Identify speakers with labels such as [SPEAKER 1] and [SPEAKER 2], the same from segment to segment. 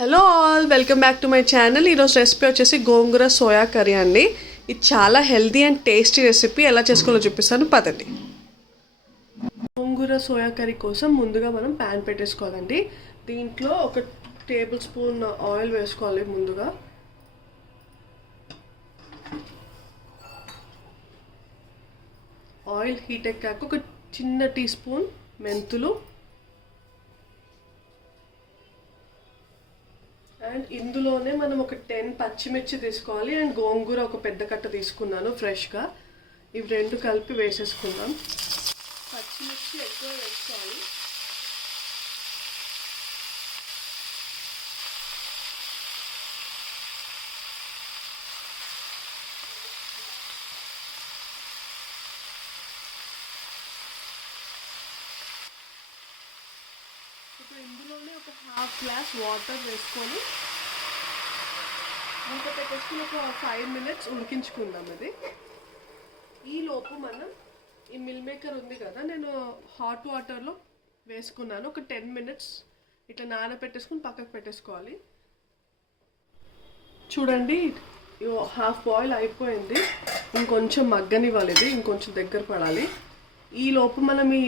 [SPEAKER 1] Hello all welcome back to my channel. ఈరోజు recipe వచ్చేసి gongura soya curry అండి. ఇది చాలా హెల్తీ అండ్ టేస్టీ రెసిపీ. ఎలా చేసుకోవాలో చూపిస్తాను. పదండి. గోంగూర సోయా కర్రీ కోసం ముందుగా మనం ప్యాన్ పెట్టేసుకోవాలండి. దీంట్లో ఒక టేబుల్ స్పూన్ ఆయిల్ వేసుకోవాలి ముందుగా. ఆయిల్ హీట్ ఎక్కాక ఒక చిన్న టీ స్పూన్ మెంతులు. అండ్ ఇందులోనే మనం ఒక టెన్ పచ్చిమిర్చి తీసుకోవాలి అండ్ గోంగూర ఒక పెద్ద కట్ట తీసుకున్నాను ఫ్రెష్గా. ఇవి రెండు కలిపి వేసేసుకుందాం. పచ్చిమిర్చి ఎక్కువ వేసుకోవాలి ఇప్పుడు ఇందులోనే ఒక హాఫ్ గ్లాస్ వాటర్ వేసుకొని మూత పెట్టేసుకుని ఒక ఫైవ్ మినిట్స్ ఉడికించుకుందాం అది. ఈలోపు మనం ఈ మిల్ మేకర్ ఉంది కదా నేను హాట్ వాటర్లో వేసుకున్నాను. ఒక టెన్ మినిట్స్ ఇట్లా నానబెట్టేసుకుని పక్కకు పెట్టేసుకోవాలి. చూడండి హాఫ్ బాయిల్ అయిపోయింది. ఇంకొంచెం మగ్గనివ్వాలి ఇది ఇంకొంచెం దగ్గర పడాలి. ఈ లోపు మనం ఈ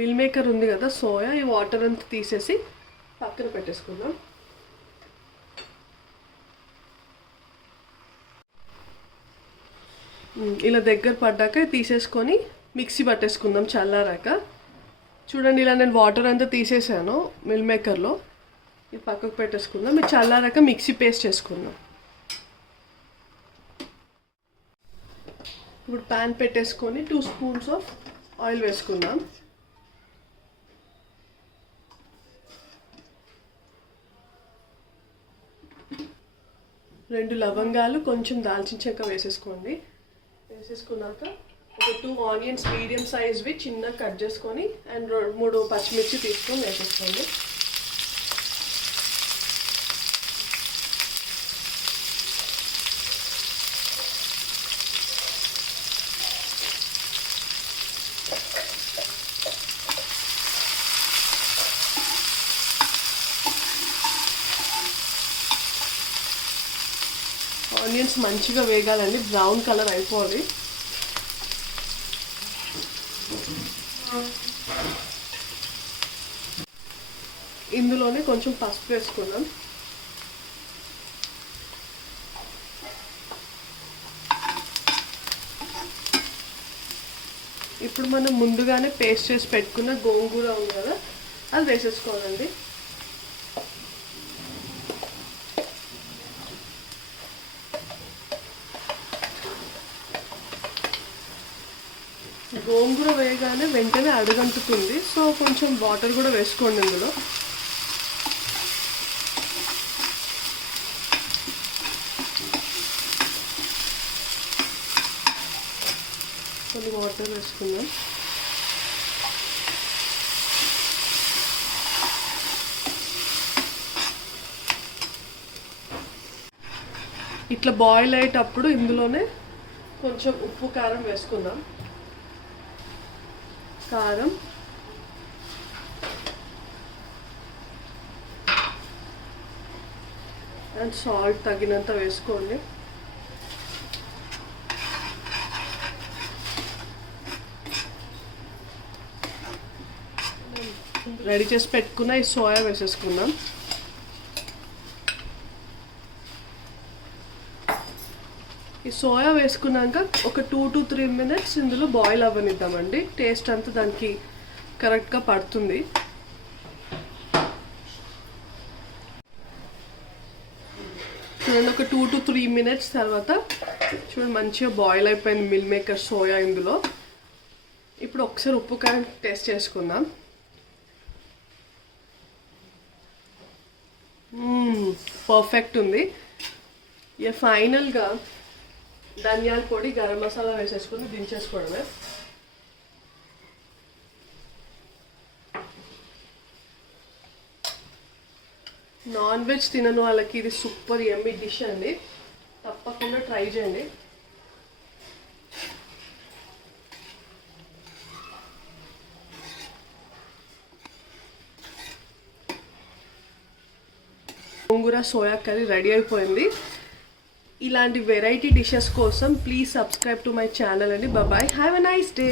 [SPEAKER 1] మిల్ మేకర్ ఉంది కదా సోయా ఈ వాటర్ అంతా తీసేసి పక్కన పెట్టేసుకుందాం. ఇలా దగ్గర పడ్డాక తీసేసుకొని మిక్సీ పట్టేసుకుందాం చల్లారాక. చూడండి ఇలా నేను వాటర్ అంతా తీసేసాను మిల్ మేకర్లో. ఇది పక్కకు పెట్టేసుకుందాం. ఇది చల్లారాక మిక్సీ పేస్ట్ చేసుకుందాం. ఇప్పుడు ప్యాన్ పెట్టేసుకొని టూ స్పూన్స్ ఆఫ్ ఆయిల్ వేసుకుందాం. రెండు లవంగాలు కొంచెం దాల్చిన చెక్క వేసేసుకోండి. వేసేసుకున్నాక ఒక టూ ఆనియన్స్ మీడియం సైజ్వి చిన్న కట్ చేసుకొని అండ్ మూడు పచ్చిమిర్చి తీసుకొని వేసేసుకోండి. రైస్ మంచిగా వేగాలండి బ్రౌన్ కలర్ అయిపోవాలి. ఇందులోనే కొంచెం పసుపు వేసుకున్నాం ఇప్పుడు మనం ముందుగానే పేస్ట్ చేసి పెట్టుకున్న గోంగూర ఉంది కదా అది వేసేసుకోవాలండి. గోంగూర వేయగానే వెంటనే అడుగంటుతుంది. సో కొంచెం వాటర్ కూడా వేసుకోండి ఇందులో. కొన్ని వాటర్ వేసుకుందాం. ఇట్లా బాయిల్ అయ్యేటప్పుడు ఇందులోనే కొంచెం ఉప్పు కారం వేసుకుందాం. కారం అండ్ సాల్ట్ తగినంత వేసుకోండి. రెడీ చేసి పెట్టుకున్న ఈ సోయా వేసేసుకుందాం. ఈ సోయా వేసుకున్నాక ఒక టూ టు త్రీ మినిట్స్ ఇందులో బాయిల్ అవ్వనిద్దామండి. టేస్ట్ అంతా దానికి కరెక్ట్గా పడుతుంది. చూడండి ఒక టూ టు త్రీ మినిట్స్ తర్వాత చూడండి మంచిగా బాయిల్ అయిపోయింది మిల్ మేకర్ సోయా ఇందులో. ఇప్పుడు ఒకసారి ఉప్పు కారం టేస్ట్ చేసుకుందాం. పర్ఫెక్ట్ ఉంది. ఇక ఫైనల్గా ధనియాల పొడి గరం మసాలా వేసేసుకుని దించేసుకోవడమే. నాన్ వెజ్ తినని వాళ్ళకి ఇది సూపర్ ఎమ్మి డిష్ అండి. తప్పకుండా ట్రై చేయండి. గోంగూర సోయా కర్రీ రెడీ అయిపోయింది. ఇలాంటి వెరైటీ డిషెస్ కోసం please subscribe to my channel అండి. బాబాయ్ హ్యావ్ ఎ నైస్ డే